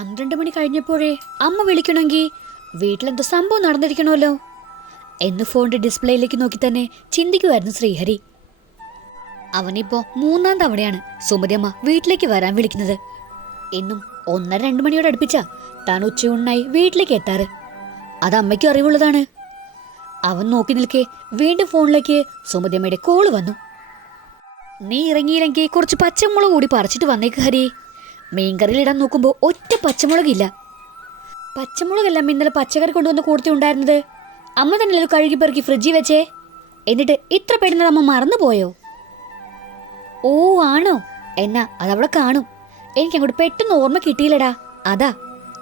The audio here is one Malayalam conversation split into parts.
പന്ത്രണ്ട് മണി കഴിഞ്ഞപ്പോഴേ അമ്മ വിളിക്കണമെങ്കിൽ വീട്ടിലെന്തോ സംഭവം നടന്നിരിക്കണമല്ലോ. എന്ന് ഫോണിന്റെ ഡിസ്പ്ലേയിലേക്ക് നോക്കി തന്നെ ചിന്തിക്കുമായിരുന്നു ശ്രീഹരി. അവനിപ്പോ മൂന്നാം തവണയാണ് സുമതിയമ്മ വീട്ടിലേക്ക് വരാൻ വിളിക്കുന്നത്. എന്നും ഒന്നര രണ്ട് മണിയോട് അടുപ്പിച്ച താൻ ഉച്ചയൂണിനായി വീട്ടിലേക്ക് എത്താറ്. അത് അമ്മയ്ക്കും അറിവുള്ളതാണ്. അവൻ നോക്കി നിൽക്കെ വീണ്ടും ഫോണിലേക്ക് സുമതിയമ്മയുടെ കോൾ വന്നു. നീ ഇറങ്ങിയില്ലെങ്കിൽ കുറച്ച് പച്ചമുളക് കൂടി പറിച്ചിട്ട് വന്നേക്ക് ഹരി. മീൻകറിയിലിടാൻ നോക്കുമ്പോൾ ഒറ്റ പച്ചമുളകില്ല. പച്ചമുളകെല്ലാം ഇന്നലെ പച്ചക്കറി കൊണ്ടുവന്ന് കൂടത്തി ഉണ്ടായിരുന്നത് അമ്മ തന്നെ കഴുകി പെറുക്കി ഫ്രിഡ്ജിൽ വെച്ചേ? എന്നിട്ട് ഇത്ര പെടുന്നത് അമ്മ മറന്നുപോയോ? ഓ ആണോ? എന്നാ അതവിടെ കാണും. എനിക്ക് അങ്ങോട്ട് പെട്ടെന്ന് ഓർമ്മ കിട്ടിയില്ലടാ. അതാ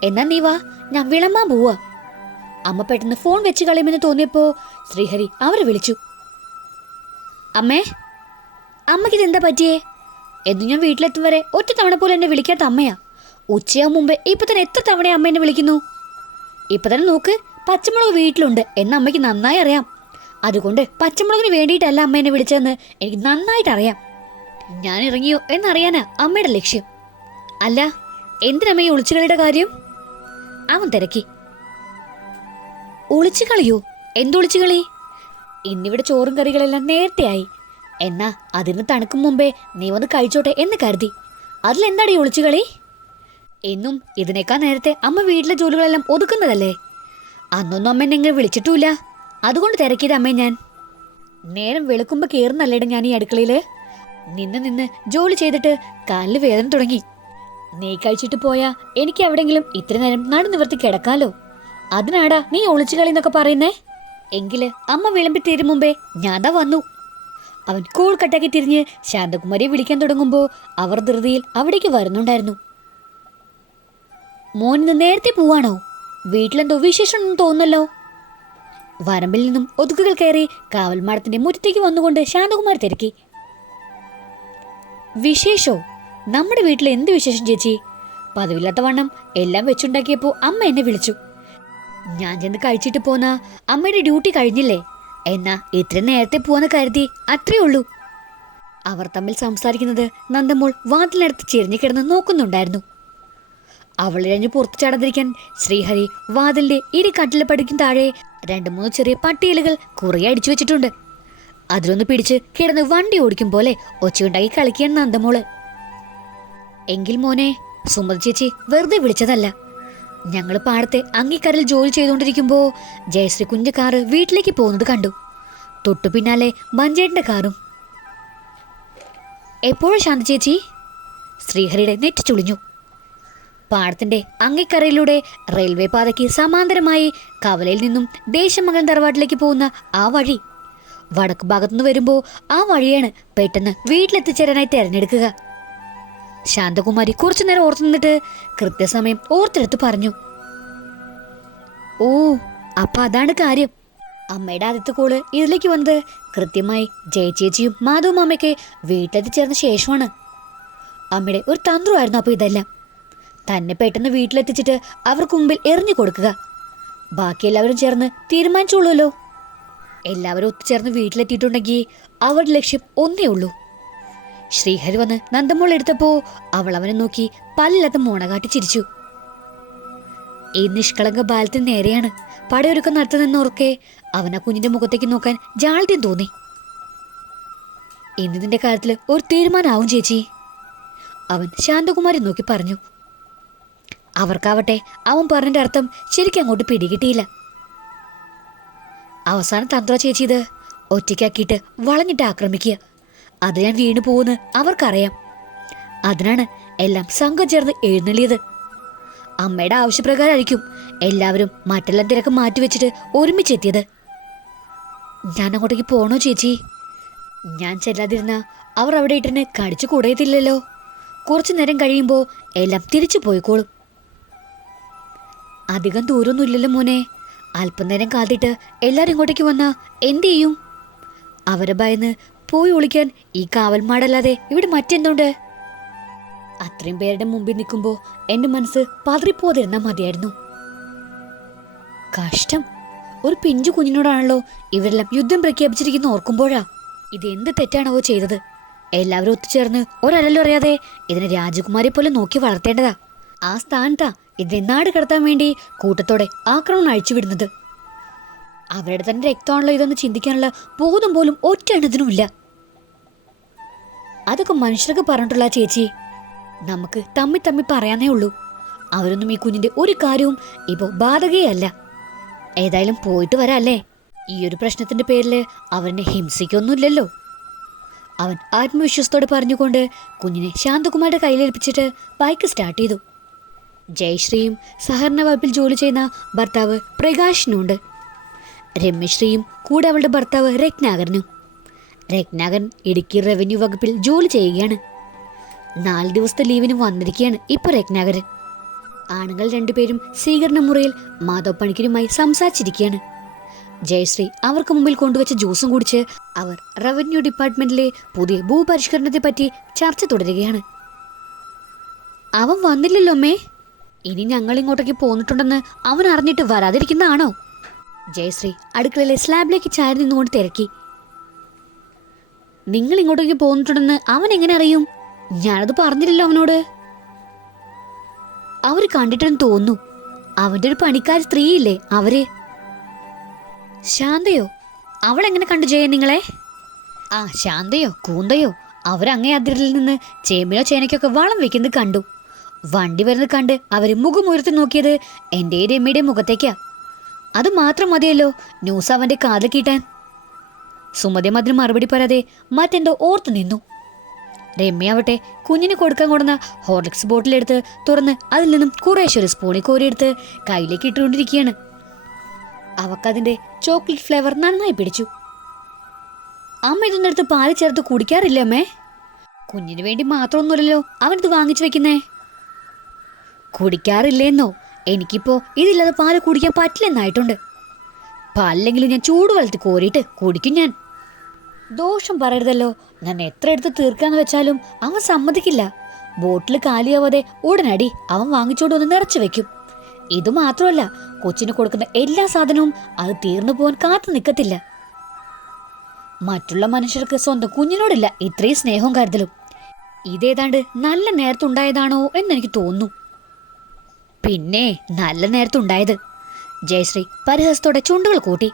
എന്നാ നീ വാ ഞാൻ വിളമ്പാൻ പോവാ. അമ്മ പെട്ടെന്ന് ഫോൺ വെച്ച് കളയുമെന്ന് തോന്നിയപ്പോ ശ്രീഹരി അവരെ വിളിച്ചു. അമ്മേ അമ്മയ്ക്കിത് എന്താ പറ്റിയേ? എന്ന് ഞാൻ വീട്ടിലെത്തും വരെ ഒറ്റ തവണ പോലും എന്നെ വിളിക്കാത്ത അമ്മയാ. ഉച്ചയാവും മുമ്പേ ഇപ്പൊ തന്നെ എത്ര തവണ അമ്മ എന്നെ വിളിക്കുന്നു? ഇപ്പൊ തന്നെ നോക്ക് പച്ചമുളക് വീട്ടിലുണ്ട് എന്ന് അമ്മയ്ക്ക് നന്നായി അറിയാം. അതുകൊണ്ട് പച്ചമുളകിന് വേണ്ടിയിട്ടല്ല അമ്മ എന്നെ വിളിച്ചതെന്ന് എനിക്ക് നന്നായിട്ട് അറിയാം. ഞാൻ ഇറങ്ങിയോ എന്നറിയാനാ അമ്മയുടെ ലക്ഷ്യം. അല്ല എന്തിനമ്മ ഈ ഒളിച്ചുകളിയുടെ കാര്യം? അവൻ തിരക്കി. ഒളിച്ചു കളിയോ? എന്തൊളിച്ചു കളി? ഇന്നിവിടെ ചോറും കറികളെല്ലാം നേരത്തെയായി. എന്നാ അതിന് തണുക്കും മുമ്പേ നീ വന്ന് കഴിച്ചോട്ടെ എന്ന് കരുതി. അതിലെന്താടി ഒളിച്ചു കളി? എന്നും ഇതിനേക്കാൾ നേരത്തെ അമ്മ വീട്ടിലെ ജോലികളെല്ലാം ഒതുക്കുന്നതല്ലേ? അന്നൊന്നും അമ്മ എന്നെ വിളിച്ചിട്ടുമില്ല അതുകൊണ്ട് തിരക്കിയത് അമ്മേ ഞാൻ. നേരം വെളുക്കുമ്പോ കയറുന്നല്ലേടെ ഞാൻ ഈ അടുക്കളയിൽ? നിന്ന് നിന്ന് ജോലി ചെയ്തിട്ട് കാലിൽ വേദന തുടങ്ങി. നീ കഴിച്ചിട്ട് പോയാ എനിക്ക് എവിടെങ്കിലും ഇത്ര നേരം നടു നിവർത്തി കിടക്കാലോ? അതിനാടാ നീ ഒളിച്ചു കളി എന്നൊക്കെ പറയുന്നേ? എങ്കിൽ അമ്മ വിളമ്പി തീരും മുമ്പേ ഞാൻ വന്നു. അവൻ കൂൾ കട്ടാക്കി തിരിഞ്ഞ് ശാന്തകുമാരിയെ വിളിക്കാൻ തുടങ്ങുമ്പോൾ അവർ ധൃതിയിൽ അവിടേക്ക് വരുന്നുണ്ടായിരുന്നു. മോനിന്ന് നേരത്തെ പോവാണോ? വീട്ടിലെന്തോ വിശേഷം തോന്നുന്നല്ലോ. വരമ്പിൽ നിന്നും ഒതുക്കുകൾ കയറി കാവൽമാടത്തിന്റെ മുറ്റത്തേക്ക് വന്നുകൊണ്ട് ശാന്തകുമാർ തിരക്കി. വിശേഷോ? നമ്മുടെ വീട്ടിൽ എന്ത് വിശേഷം ചേച്ചി? പതിവില്ലാത്ത വണ്ണം എല്ലാം വെച്ചുണ്ടാക്കിയപ്പോ അമ്മ എന്നെ വിളിച്ചു. ഞാൻ ചെന്ന് കഴിച്ചിട്ട് പോന്ന അമ്മയുടെ ഡ്യൂട്ടി കഴിഞ്ഞില്ലേ? എന്നാ ഇത്ര നേരത്തെ പോവാന്ന് കരുതി അത്രേ ഉള്ളൂ. അവർ തമ്മിൽ സംസാരിക്കുന്നത് നന്ദമോൾ വാതിലിനടുത്ത് ചെരിഞ്ഞു കിടന്ന് നോക്കുന്നുണ്ടായിരുന്നു. അവളിഴഞ്ഞു പുറത്തു ചാടാതിരിക്കാൻ ശ്രീഹരി വാതിലിന്റെ ഇരു കട്ടിലെ പടിക്കും താഴെ രണ്ട് മൂന്ന് ചെറിയ പട്ടിയലുകൾ കുറേ അടിച്ചു വെച്ചിട്ടുണ്ട്. അതിലൊന്ന് പിടിച്ച് കിടന്ന് വണ്ടി ഓടിക്കും പോലെ ഒച്ചയുണ്ടാക്കി കളിക്കുകയാണ് നന്ദമോൾ. എങ്കിൽ മോനെ സുമതി ചേച്ചി വെറുതെ വിളിച്ചതല്ല. ഞങ്ങൾ പാടത്തെ അങ്ങിക്കരയിൽ ജോലി ചെയ്തുകൊണ്ടിരിക്കുമ്പോൾ ജയശ്രീ കുഞ്ഞ് കാറ് വീട്ടിലേക്ക് പോകുന്നത് കണ്ടു. തൊട്ടു പിന്നാലെ മഞ്ചേട്ടന്റെ കാറും. എപ്പോഴും ശാന്ത ചേച്ചി? ശ്രീഹരിയുടെ നെറ്റ് ചുളിഞ്ഞു. പാടത്തിന്റെ അങ്ങിക്കരയിലൂടെ റെയിൽവേ പാതയ്ക്ക് സമാന്തരമായി കവലയിൽ നിന്നും ദേശമംഗലം തറവാട്ടിലേക്ക് പോകുന്ന ആ വഴി. വടക്ക് ഭാഗത്തുനിന്ന് വരുമ്പോൾ ആ വഴിയാണ് പെട്ടെന്ന് വീട്ടിലെത്തിച്ചേരാനായി തിരഞ്ഞെടുക്കുക. ശാന്തകുമാരി കുറച്ചു നേരം ഓർത്തു നിന്നിട്ട് കൃത്യസമയം ഓർത്തെടുത്ത് പറഞ്ഞു. ഓ അപ്പൊ അതാണ് കാര്യം. അമ്മയുടെ ആദ്യത്തെ കോൾ ഇതിലേക്ക് വന്നത് കൃത്യമായി ജയചേച്ചിയും മാധവ മാമയ്ക്ക് വീട്ടിലെത്തിച്ചേർന്ന ശേഷമാണ്. അമ്മയുടെ ഒരു തന്ത്രമായിരുന്നു അപ്പോൾ ഇതെല്ലാം. തന്നെ പെട്ടെന്ന് വീട്ടിലെത്തിച്ചിട്ട് അവർക്ക് മുമ്പിൽ എറിഞ്ഞു കൊടുക്കുക. ബാക്കി എല്ലാവരും ചേർന്ന് തീരുമാനിച്ചോളൂല്ലോ എല്ലാവരും ഒത്തുചേർന്ന് വീട്ടിലെത്തിയിട്ടുണ്ടെങ്കിൽ അവരുടെ ലക്ഷ്യം ഒന്നേ ഉള്ളൂ. ശ്രീഹരി വന്ന് നന്ദമോൾ എടുത്തപ്പോ അവൾ അവനെ നോക്കി പല്ലത്ത് മോണകാട്ടി ചിരിച്ചു. ഈ നിഷ്കളങ്ക ബാലത്തിന് നേരെയാണ് പടയൊരുക്കം നടത്തുന്നോർക്കെ അവൻ ആ കുഞ്ഞിന്റെ മുഖത്തേക്ക് നോക്കാൻ ജാളിത്യം തോന്നി. ഇന്നിതിന്റെ കാര്യത്തിൽ ഒരു തീരുമാനമാവും ചേച്ചി. അവൻ ശാന്തകുമാരി നോക്കി പറഞ്ഞു. അവർക്കാവട്ടെ അവൻ പറഞ്ഞതിന്റെ അർത്ഥം ശരിക്കും അങ്ങോട്ട് പിടികിട്ടിയില്ല. അവസാനം തന്ത്ര ചേച്ചി ഇത് ഒറ്റയ്ക്കാക്കിയിട്ട് വളഞ്ഞിട്ട് ആക്രമിക്കുക. അത് ഞാൻ വീണു പോകുന്നു. അവർക്കറിയാം. അതിനാണ് എല്ലാം സംഘം ചേർന്ന് എഴുന്നള്ളിയത്. അമ്മയുടെ ആവശ്യപ്രകാരമായിരിക്കും എല്ലാവരും മറ്റെല്ലാം തിരക്ക് മാറ്റിവെച്ചിട്ട് ഒരുമിച്ചെത്തിയത്. ഞാൻ അങ്ങോട്ടേക്ക് പോണോ ചേച്ചി? ഞാൻ ചെല്ലാതിരുന്ന അവർ അവിടെ ഇട്ടിന് കടിച്ചു കൂടയത്തില്ലല്ലോ കുറച്ചു നേരം കഴിയുമ്പോൾ എല്ലാം തിരിച്ചു പോയിക്കോളും. അധികം ദൂരമൊന്നും ഇല്ലല്ലോ മോനെ അല്പനേരം കാത്തിട്ട് എല്ലാവരും ഇങ്ങോട്ടേക്ക് വന്നാ എന്തു ചെയ്യും? അവരെ ഭയന്ന് പോയി ഒളിക്കാൻ ഈ കാവൽമാടല്ലാതെ ഇവിടെ മറ്റെന്തുണ്ട്? അത്രയും പേരുടെ മുമ്പിൽ നിൽക്കുമ്പോൾ എന്റെ മനസ്സ് പതറിപ്പോതിരുന്നാ മതിയായിരുന്നു. കഷ്ടം. ഒരു പിഞ്ചു കുഞ്ഞിനോടാണല്ലോ ഇവരെല്ലാം യുദ്ധം പ്രഖ്യാപിച്ചിരിക്കുന്ന ഓർക്കുമ്പോഴാ. ഇത് എന്ത് തെറ്റാണാവോ ചെയ്തത്? എല്ലാവരും ഒത്തുചേർന്ന് ഒരല്ലോ അറിയാതെ ഇതിനെ രാജകുമാരി പോലെ നോക്കി വളർത്തേണ്ടതാ. ആ സ്ഥാനത്താ ഇതിനെ നാട് കടത്താൻ വേണ്ടി കൂട്ടത്തോടെ ആക്രമണം അഴിച്ചുവിടുന്നത്. അവരുടെ തന്നെ രക്തമാണല്ലോ ഇതൊന്ന് ചിന്തിക്കാനുള്ള ബോധം പോലും ഒറ്റ എണ്ണത്തിനുമില്ല അതൊക്കെ മനുഷ്യർക്ക് പറഞ്ഞിട്ടുള്ള ചേച്ചി. നമുക്ക് തമ്മി തമ്മി പറയാനേ ഉള്ളൂ. അവരൊന്നും ഈ കുഞ്ഞിന്റെ ഒരു കാര്യവും ഇപ്പോൾ ബാധകയല്ല ഏതായാലും പോയിട്ട് വരാല്ലേ? ഈ ഒരു പ്രശ്നത്തിന്റെ പേരിൽ അവനെ ഹിംസിക്കൊന്നുമില്ലല്ലോ അവൻ ആത്മവിശ്വാസത്തോടെ പറഞ്ഞുകൊണ്ട് കുഞ്ഞിനെ ശാന്തകുമാരുടെ കയ്യിലേൽപ്പിച്ചിട്ട് ബൈക്ക് സ്റ്റാർട്ട് ചെയ്തു. ജയശ്രീയും സഹകരണ വകുപ്പിൽ ജോലി ചെയ്യുന്ന ഭർത്താവ് പ്രകാശിനുണ്ട് രമ്യശ്രീയും കൂടെ അവളുടെ ഭർത്താവ് രത്നാകരനും. രത്നാകരൻ ഇടുക്കി റവന്യൂ വകുപ്പിൽ ജോലി ചെയ്യുകയാണ്. നാല് ദിവസത്തെ ലീവിന് വന്നിരിക്കുകയാണ് ഇപ്പോൾ രത്നാകരൻ. ആണുങ്ങൾ രണ്ടുപേരും സ്വീകരണ മുറിയിൽ മാധവ് പണിക്കരുമായി സംസാരിച്ചിരിക്കുകയാണ്. ജയശ്രീ അവർക്ക് മുമ്പിൽ കൊണ്ടുവച്ച ജ്യൂസും കുടിച്ച് അവർ റവന്യൂ ഡിപ്പാർട്ട്മെന്റിലെ പുതിയ ഭൂപരിഷ്കരണത്തെ പറ്റി ചർച്ച തുടരുകയാണ്. അവൻ വന്നില്ലല്ലോ അമ്മേ. ഇനി ഞങ്ങൾ ഇങ്ങോട്ടേക്ക് പോന്നിട്ടുണ്ടെന്ന് അവൻ അറിഞ്ഞിട്ട് വരാതിരിക്കുന്നതാണോ? ജയശ്രീ അടുക്കളയിലെ സ്ലാബിലേക്ക് ചാരി നിന്നുകൊണ്ട് തിരക്കി. നിങ്ങൾ ഇങ്ങോട്ടേക്ക് പോന്നിട്ടുണ്ടെന്ന് അവൻ എങ്ങനെ അറിയും? ഞാനത് പറഞ്ഞില്ലല്ലോ അവനോട്. അവർ കണ്ടിട്ടെന്ന് തോന്നുന്നു. അവന്റെ ഒരു പണിക്കാരി സ്ത്രീയില്ലേ അവർ? ശാന്തയോ അവളെങ്ങനെ കണ്ടു ജയ നിങ്ങളെ? ആ ശാന്തയോ കൂന്തയോ അവരങ്ങേ അതിരിൽ നിന്ന് ചേമ്പിനോ ചേനയ്ക്കൊക്കെ വളം വെക്കുന്നത് കണ്ടു. വണ്ടി വരുന്നത് കണ്ട് അവർ മുഖമുയർത്തി നോക്കിയത് എന്റെ രമ്യയുടെ മുഖത്തേക്കാ. അത് മാത്രം മതിയല്ലോ. ന്യൂസ് അവന്റെ കാതിൽ കീട്ടാൻ. സുമതി മതിന് മറുപടി പറയാതെ മറ്റെന്തോ ഓർത്തു നിന്നു. രമ്യാവട്ടെ കുഞ്ഞിന് കൊടുക്കാൻ കൊടുന്ന ഹോർലിക്സ് ബോട്ടിലെടുത്ത് തുറന്ന് അതിൽ നിന്നും കുറേശ്ശെ ഒരു സ്പൂണിൽ കോരിയെടുത്ത് കയ്യിലേക്ക് ഇട്ടുകൊണ്ടിരിക്കുകയാണ്. അവക്കതിന്റെ ചോക്ലേറ്റ് ഫ്ലേവർ നന്നായി പിടിച്ചു. അമ്മ ഇതൊന്നും എടുത്ത് പാൽ ചേർത്ത് കുടിക്കാറില്ല അമ്മേ? കുഞ്ഞിന് വേണ്ടി മാത്രമൊന്നുമല്ലല്ലോ അവനിത് വാങ്ങിച്ചു വെക്കുന്നേ. കുടിക്കാറില്ലേന്നോ? എനിക്കിപ്പോ ഇതില്ലാതെ പാൽ കുടിക്കാൻ പറ്റില്ലെന്നായിട്ടുണ്ട്. പാലില്ലെങ്കിലും ഞാൻ ചൂടുവെള്ളത്തിൽ കോരിയിട്ട് കുടിക്കും ഞാൻ. ദോഷം പറയരുതല്ലോ. ഞാൻ എത്ര എടുത്ത് തീർക്കാന്ന് വെച്ചാലും അവൻ സമ്മതിക്കില്ല. ബോട്ടിൽ കാലിയാവാതെ ഉടനടി അവൻ വാങ്ങിച്ചോണ്ട് ഒന്ന് നിറച്ചു വെക്കും. ഇത് മാത്രമല്ല കൊച്ചിന് കൊടുക്കുന്ന എല്ലാ സാധനവും അത് തീർന്നു പോകാൻ കാത്തു നിൽക്കത്തില്ല മറ്റുള്ള മനുഷ്യർക്ക് സ്വന്തം കുഞ്ഞിനോടില്ല ഇത്രയും സ്നേഹവും കരുതലും. ഇതേതാണ്ട് നല്ല നേരത്തുണ്ടായതാണോ എന്നെനിക്ക് തോന്നുന്നു. പിന്നെ നല്ല നേരത്തുണ്ടായത്. ജയശ്രീ പരിഹസത്തോടെ ചുണ്ടുകൾ കൂട്ടി.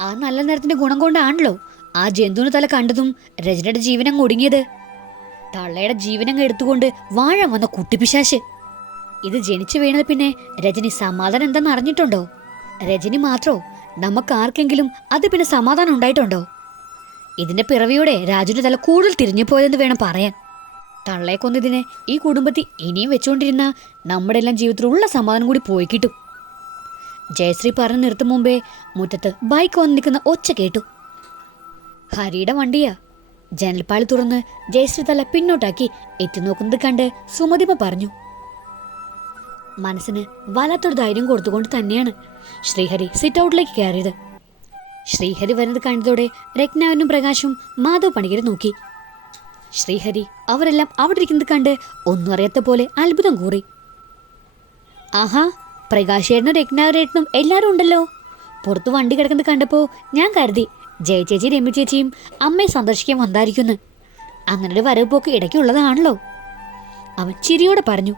ആ നല്ല നേരത്തിന്റെ ഗുണം കൊണ്ടാണല്ലോ ആ ജന്തുവിന് തല കണ്ടതും രജനയുടെ ജീവനം ഒടുങ്ങിയത്. തള്ളയുടെ ജീവനങ്ങ് എടുത്തുകൊണ്ട് വാഴ വന്ന കുട്ടിപ്പിശാശ്. ഇത് ജനിച്ചു വീണത് പിന്നെ രജനി സമാധാനം എന്താന്ന് അറിഞ്ഞിട്ടുണ്ടോ? രജനി മാത്രോ നമുക്ക് ആർക്കെങ്കിലും അത് പിന്നെ സമാധാനം ഉണ്ടായിട്ടുണ്ടോ? ഇതിന്റെ പിറവിയോടെ രാജുവിന്റെ തല കൂടുതൽ തിരിഞ്ഞു പോയതെന്ന് വേണം പറയാൻ. തള്ളയെ കൊന്നതിന് ഈ കുടുംബത്തിൽ ഇനിയും വെച്ചുകൊണ്ടിരുന്ന നമ്മുടെ എല്ലാം ജീവിതത്തിലുള്ള സമാധാനം കൂടി പോയി കിട്ടും. ജയശ്രീ പറഞ്ഞു നിർത്തും മുമ്പേ മുറ്റത്ത് ബൈക്ക് വന്ന് നിൽക്കുന്ന ഒച്ച കേട്ടു. ഹരിയുടെ വണ്ടിയാ ജനൽപ്പാളി തുറന്ന് ജയശ്രീ തല പിന്നോട്ടാക്കി എത്തി നോക്കുന്നത് കണ്ട് സുമതിമ പറഞ്ഞു. മനസ്സിന് വല്ലാത്തൊരു ധൈര്യം കൊടുത്തുകൊണ്ട് തന്നെയാണ് ശ്രീഹരി സിറ്റ് ഔട്ടിലേക്ക് കയറിയത്. ശ്രീഹരി വരുന്നത് കണ്ടതോടെ രത്നാവിനും പ്രകാശും മാധവ് പണിക്കരെ നോക്കി. ശ്രീഹരി അവരെല്ലാം അവിടെ ഇരിക്കുന്നത് കണ്ട് ഒന്നും അറിയാത്ത പോലെ അത്ഭുതം കൂറി. ആഹാ പ്രകാശേട്ടനും രത്നാവരേട്ടനും എല്ലാവരും ഉണ്ടല്ലോ. പുറത്ത് വണ്ടി കിടക്കുന്നത് കണ്ടപ്പോൾ ഞാൻ കരുതി ജയ ചേച്ചി ചേച്ചിയും അമ്മയെ സന്ദർശിക്കാൻ വന്നായിരിക്കുന്നു. അങ്ങനെ ഒരു വരവ് പോക്ക് ഇടയ്ക്കുള്ളതാണല്ലോ അവൻ ചിരിയോടെ പറഞ്ഞു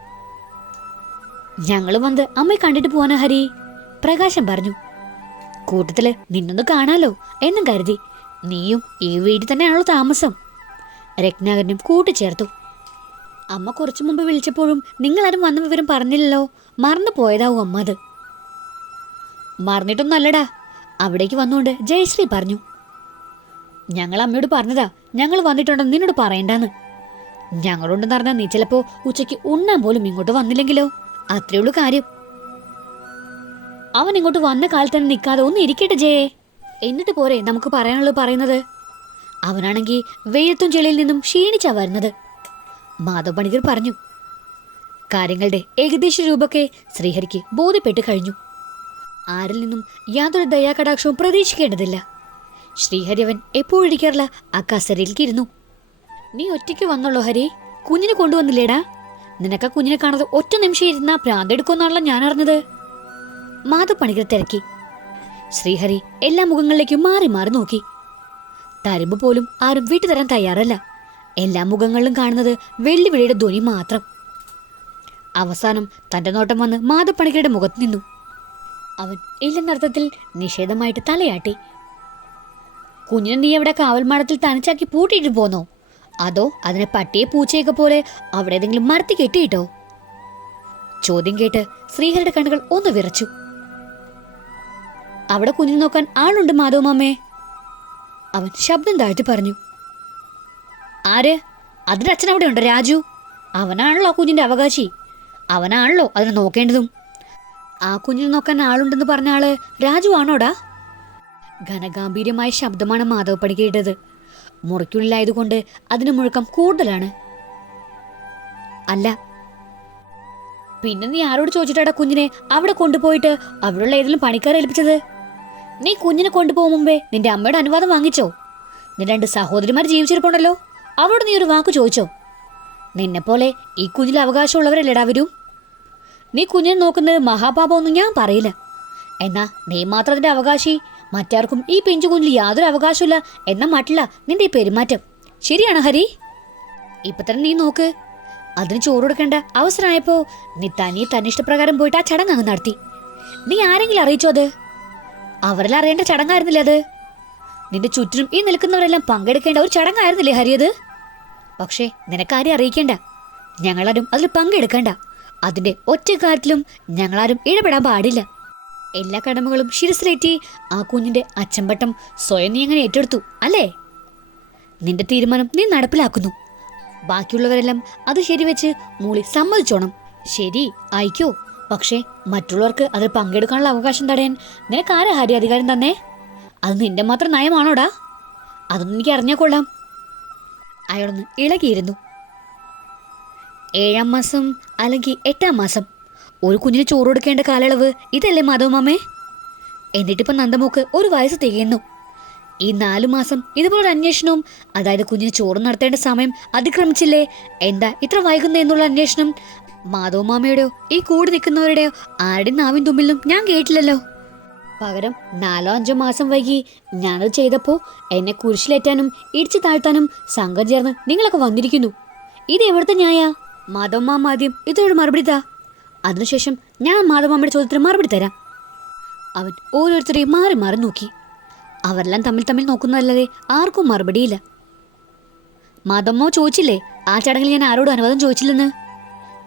ഞങ്ങൾ വന്ന് അമ്മയെ കണ്ടിട്ട് പോവാനാ ഹരി പ്രകാശം പറഞ്ഞു. കൂട്ടത്തിൽ നിന്നൊന്ന് കാണാലോ എന്നും കരുതി. നീയും ഈ വീട്ടിൽ തന്നെയാണല്ലോ താമസം. രത്നാകരനും കൂട്ടിച്ചേർത്തു അമ്മ കുറച്ചു മുമ്പ് വിളിച്ചപ്പോഴും നിങ്ങളാരും വന്ന വിവരം പറഞ്ഞില്ലല്ലോ. മറന്നു പോയതാവും അമ്മ അത്. മറന്നിട്ടൊന്നല്ലടാ അവിടേക്ക് വന്നുകൊണ്ട് ജയശ്രീ പറഞ്ഞു. ഞങ്ങൾ അമ്മയോട് പറഞ്ഞതാ. ഞങ്ങൾ വന്നിട്ടുണ്ടെന്ന് നിന്നോട് പറയണ്ടെന്ന്. ഞങ്ങളുണ്ടെന്ന് പറഞ്ഞാൽ നീ ചിലപ്പോ ഉച്ചയ്ക്ക് ഉണ്ണാൻ പോലും ഇങ്ങോട്ട് വന്നില്ലെങ്കിലോ? അത്രേ ഉള്ളൂ കാര്യം. അവൻ ഇങ്ങോട്ട് വന്ന കാലത്ത് തന്നെ നിൽക്കാതെ ഒന്ന് ഇരിക്കട്ടെ ജയേ. എന്നിട്ട് പോരെ നമുക്ക് പറയാനുള്ളത് പറയുന്നത്? അവനാണെങ്കിൽ വെയ്യത്തും ചെളിയിൽ നിന്നും ക്ഷീണിച്ചാ വരുന്നത്. മാധവ് പണിക്കർ പറഞ്ഞു. കാര്യങ്ങളുടെ ഏകദേശ രൂപമൊക്കെ ശ്രീഹരിക്ക് ബോധ്യപ്പെട്ട് കഴിഞ്ഞു. ആരിൽ നിന്നും യാതൊരു ദയാകടാക്ഷവും പ്രതീക്ഷിക്കേണ്ടതില്ല. ശ്രീഹരി അവൻ എപ്പോഴിരിക്കാറില്ല ആ കസരയിലേക്ക് നീ ഒറ്റയ്ക്ക് വന്നുള്ളോ ഹരി. കുഞ്ഞിനെ കൊണ്ടുവന്നില്ലേടാ? നിനക്ക് കുഞ്ഞിനെ കാണാതെ ഒറ്റ നിമിഷം ഇരുന്ന പ്രാന്തെടുക്കുമെന്നാണല്ലോ ഞാൻ അറിഞ്ഞത്. മാധവ് പണികർ തിരക്കി. ശ്രീഹരി എല്ലാ മുഖങ്ങളിലേക്കും മാറി മാറി നോക്കി. തരുമ്പ് പോലും ആരും വിട്ടുതരാൻ തയ്യാറല്ല. എല്ലാ മുഖങ്ങളിലും കാണുന്നത് വെള്ളിവിളിയുടെ ധ്വനി മാത്രം. അവസാനം തന്റെ നോട്ടം വന്ന് മാധവപ്പണിക്കരുടെ മുഖത്ത് നിന്നു. അവൻ ഇല്ലെന്നർത്ഥത്തിൽ നിഷേധമായിട്ട് തലയാട്ടി. കുഞ്ഞിനെ നീ അവിടെ കാവൽമാടത്തിൽ തനിച്ചാക്കി പൂട്ടിയിട്ട് പോന്നോ? അതോ അതിനെ പട്ടിയെ പൂച്ചയൊക്കെ പോലെ അവിടെ ഏതെങ്കിലും മരത്തി കെട്ടിയിട്ടോ? ചോദ്യം കേട്ട് ശ്രീഹരിയുടെ കണ്ണുകൾ ഒന്ന് വിറച്ചു. അവിടെ കുഞ്ഞിനെ നോക്കാൻ ആളുണ്ട് മാധവമാമേ. അവൻ ശബ്ദം താഴ്ത്തി പറഞ്ഞു. ആര്? അതിന്റെ അച്ഛൻ അവിടെ ഉണ്ട് രാജു. അവനാണല്ലോ ആ കുഞ്ഞിന്റെ അവകാശി. അവനാണല്ലോ അതിനെ നോക്കേണ്ടതും. ആ കുഞ്ഞിനെ നോക്കാൻ ആളുണ്ടെന്ന് പറഞ്ഞ ആൾ രാജു ആണോടാ? ഘനഗാംഭീര്യമായ ശബ്ദമാണ് മാധവ് പണി കേട്ടത്. മുറിക്കുള്ളിലായതുകൊണ്ട് അതിന് മുഴക്കം കൂടുതലാണ്. അല്ല. പിന്നെ നീ ആരോട് ചോദിച്ചിട്ടാടാ കുഞ്ഞിനെ അവിടെ കൊണ്ടുപോയിട്ട് അവിടെയുള്ള ഏതെങ്കിലും പണിക്കാരെ ഏൽപ്പിച്ചത്? നീ കുഞ്ഞിനെ കൊണ്ടുപോകും മുമ്പേ നിന്റെ അമ്മയുടെ അനുവാദം വാങ്ങിച്ചോ. നിന്റെ രണ്ട് സഹോദരിമാർ ജീവിച്ചിരിപ്പുണ്ടല്ലോ. അവരോട് നീ ഒരു വാക്ക് ചോദിച്ചോ. നിന്നെപ്പോലെ ഈ കുഞ്ഞിൽ അവകാശമുള്ളവരല്ലേടാ അവരും നീ കുഞ്ഞിനെ നോക്കുന്നത് മഹാപാപമൊന്നും ഞാൻ പറയില്ല. എന്നാ നീ മാത്രം അതിന്റെ അവകാശി മറ്റാർക്കും ഈ പിഞ്ചു കുഞ്ഞിൽ യാതൊരു അവകാശമില്ല എന്ന മട്ടില്ല നിന്റെ ഈ പെരുമാറ്റം. ശരിയാണ് ഹരി? ഇപ്പൊ തന്നെ നീ നോക്ക്. അതിന് ചോറ് കൊടുക്കേണ്ട അവസരമായപ്പോ നീ തനി തന്നിഷ്ടപ്രകാരം പോയിട്ട് ആ ചടങ്ങ് അങ്ങ് നടത്തി. നീ ആരെങ്കിലും അറിയിച്ചോ അത്? അവരെല്ലാം അറിയേണ്ട ചടങ്ങായിരുന്നില്ല അത്? നിന്റെ ചുറ്റിനും ഈ നിൽക്കുന്നവരെല്ലാം പങ്കെടുക്കേണ്ട ഒരു ചടങ്ങായിരുന്നില്ലേ ഹരിയത് പക്ഷേ നിനക്കാരെയും അറിയിക്കേണ്ട. ഞങ്ങളാരും അതിൽ പങ്കെടുക്കേണ്ട. അതിന്റെ ഒറ്റ കാര്യത്തിലും ഞങ്ങളാരും ഇടപെടാൻ പാടില്ല. എല്ലാ കടമകളും ശിരസിലേറ്റി ആ കുഞ്ഞിന്റെ അച്ചമ്പട്ടം സ്വയം നീ അങ്ങനെ ഏറ്റെടുത്തു അല്ലേ? നിന്റെ തീരുമാനം നീ നടപ്പിലാക്കുന്നു. ബാക്കിയുള്ളവരെല്ലാം അത് ശരിവെച്ച് മൂളി സമ്മതിച്ചോണം. ശരി അയക്കോ. പക്ഷേ മറ്റുള്ളവർക്ക് അതിൽ പങ്കെടുക്കാനുള്ള അവകാശം തടയാൻ നിനക്ക് ആരാ ഹരി അധികാരം തന്നെ? അത് നിന്റെ മാത്രം നയമാണോടാ? അതൊന്നും എനിക്ക് അറിഞ്ഞാൽ കൊള്ളാം. അയാളൊന്ന് ഇളകിയിരുന്നു. ഏഴാം മാസം അല്ലെങ്കിൽ എട്ടാം മാസം ഒരു കുഞ്ഞിന് ചോറ് കൊടുക്കേണ്ട കാലയളവ് ഇതല്ലേ മാധവമാമേ എന്നിട്ടിപ്പം നന്ദമോക്ക് ഒരു വയസ്സ് തികയുന്നു. ഈ നാലു മാസം ഇതുപോലൊരു അന്വേഷണവും അതായത് കുഞ്ഞിന് ചോറ് നടത്തേണ്ട സമയം അതിക്രമിച്ചില്ലേ? എന്താ ഇത്ര വൈകുന്നേ എന്നുള്ള അന്വേഷണം? മാധവമാമയുടെയോ ഈ കൂടി നിൽക്കുന്നവരുടെയോ ആരുടെയും നാവിൻ തുമ്പിലും ഞാൻ കേട്ടില്ലല്ലോ. പകരം നാലോ അഞ്ചോ മാസം വൈകി ഞാനത് ചെയ്തപ്പോൾ എന്നെ കുരിശിലേറ്റാനും ഇടിച്ചു താഴ്ത്താനും സംഘം ചേർന്ന് നിങ്ങളൊക്കെ വന്നിരിക്കുന്നു. ഇത് എവിടുത്തെ ന്യായ? മാധവമാമ ആദ്യം ഇതൊരു മറുപടി താ. അതിനുശേഷം ഞാൻ മാധവമാമയുടെ ചോദ്യത്തിന് മറുപടി തരാം. അവൻ ഓരോരുത്തരെയും മാറി മാറി നോക്കി. അവരെല്ലാം തമ്മിൽ തമ്മിൽ നോക്കുന്നതല്ലാതെ ആർക്കും മറുപടിയില്ല. മാധവമ്മോ ചോദിച്ചില്ലേ? ആ ചടങ്ങിൽ ഞാൻ ആരോടും അനുവാദം ചോദിച്ചില്ലെന്ന്?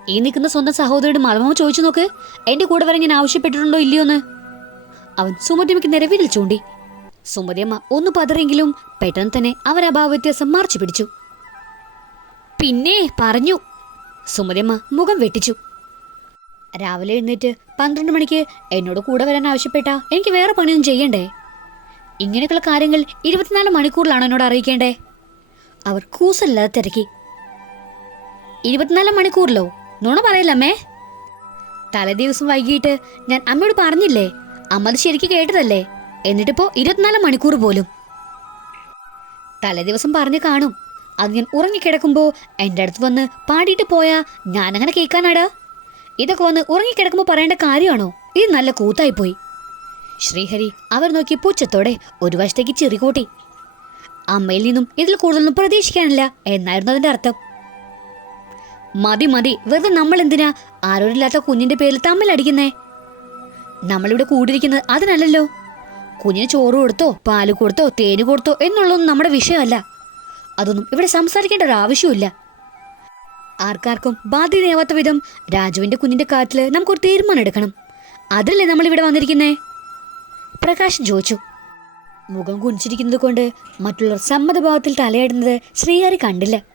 ഈ നിൽക്കുന്ന സ്വന്തം സഹോദരിയുടെ മലമോ ചോദിച്ചു നോക്ക്. എന്റെ കൂടെ വരെ ഞാൻ ആവശ്യപ്പെട്ടിട്ടുണ്ടോ ഇല്ലയോന്ന് അവൻ സുമതിയമ്മയ്ക്ക് നേരെ വിരൽ ചൂണ്ടി. സുമതിയമ്മ ഒന്ന് പതറിയെങ്കിലും പെട്ടെന്ന് തന്നെ അവൻ അഭാവ വ്യത്യാസം മറച്ചു പിടിച്ചു. പിന്നെ പറഞ്ഞു. സുമതിയമ്മ മുഖം വെട്ടിച്ചു. രാവിലെ എഴുന്നേറ്റ് പന്ത്രണ്ട് മണിക്ക് എന്നോട് കൂടെ വരാൻ ആവശ്യപ്പെട്ട എനിക്ക് വേറെ പണിയൊന്നും ചെയ്യണ്ടേ? ഇങ്ങനെയൊക്കെയുള്ള കാര്യങ്ങൾ ഇരുപത്തിനാല് മണിക്കൂറിലാണ് എന്നോട് അറിയിക്കേണ്ടേ? അവർ കൂസല്ലാതെ തിരക്കി. ഇരുപത്തിനാല് മണിക്കൂറിലോ? നുണ തലേ ദിവസം വൈകിട്ട് ഞാൻ അമ്മയോട് പറഞ്ഞില്ലേ അമ്മ അത് ശരിക്ക് കേട്ടതല്ലേ? എന്നിട്ടിപ്പോ ഇരുപത്തിനാല് മണിക്കൂർ പോലും. തലേ ദിവസം പറഞ്ഞു കാണും. അത് ഞാൻ ഉറങ്ങിക്കിടക്കുമ്പോ എന്റെ അടുത്ത് വന്ന് പാടിയിട്ട് പോയാ ഞാനങ്ങനെ കേൾക്കാനാടാ? ഇതൊക്കെ വന്ന് ഉറങ്ങിക്കിടക്കുമ്പോൾ പറയേണ്ട കാര്യമാണോ? ഇത് നല്ല കൂത്തായിപ്പോയി. ശ്രീഹരി അവർ നോക്കി പൂച്ചത്തോടെ ഒരു വശത്തേക്ക് ചിറികൂട്ടി. അമ്മയിൽ നിന്നും ഇതിൽ കൂടുതലൊന്നും പ്രതീക്ഷിക്കാനില്ല എന്നായിരുന്നു അതിന്റെ അർത്ഥം. മതി മതി. വെറുതെ നമ്മൾ എന്തിനാ ആരോരില്ലാത്ത കുഞ്ഞിന്റെ പേരിൽ തമ്മിലടിക്കുന്നേ? നമ്മളിവിടെ കൂടിയിരിക്കുന്നത് അതിനല്ലല്ലോ. കുഞ്ഞിന് ചോറ് കൊടുത്തോ പാൽ കൊടുത്തോ തേന് കൊടുത്തോ എന്നുള്ളതൊന്നും നമ്മുടെ വിഷയമല്ല. അതൊന്നും ഇവിടെ സംസാരിക്കേണ്ട ഒരു ആവശ്യമില്ല ആർക്കാർക്കും ബാധ്യതയാവാത്ത വിധം രാജുവിന്റെ കുഞ്ഞിന്റെ കാറ്റിൽ നമുക്കൊരു തീരുമാനം എടുക്കണം. അതിലല്ലേ നമ്മളിവിടെ വന്നിരിക്കുന്നേ? പ്രകാശ് ചോദിച്ചു. മുഖം കുനിച്ചിരിക്കുന്നത് കൊണ്ട് മറ്റുള്ളവർ സമ്മതഭാവത്തിൽ തലയിടുന്നത് ശ്രീഹരി കണ്ടില്ല.